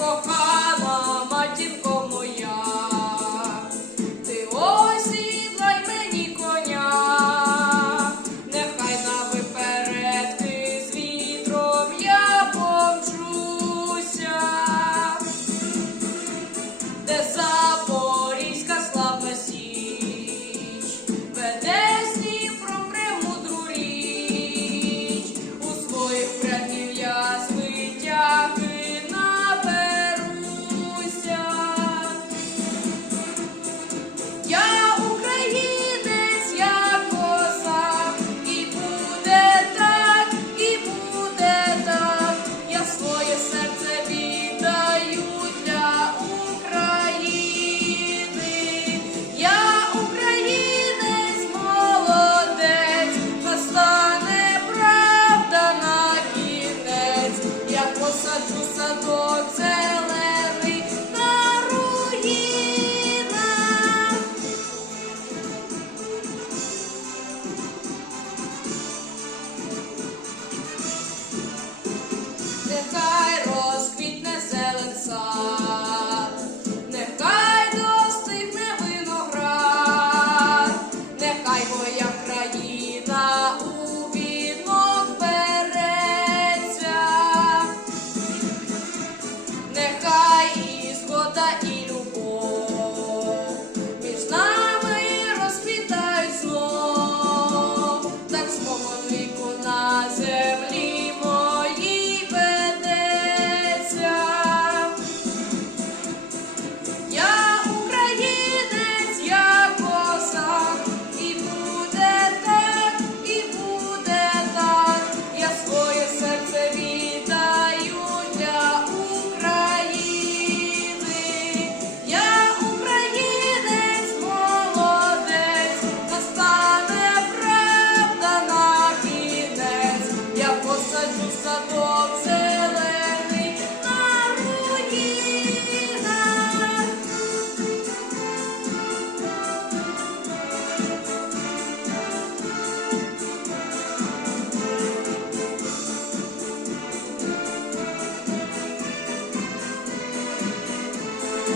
Opa! нехай розквітне зелен нехай достигне виноград, нехай моя країна у вінок береться, нехай і згода і. Salvador.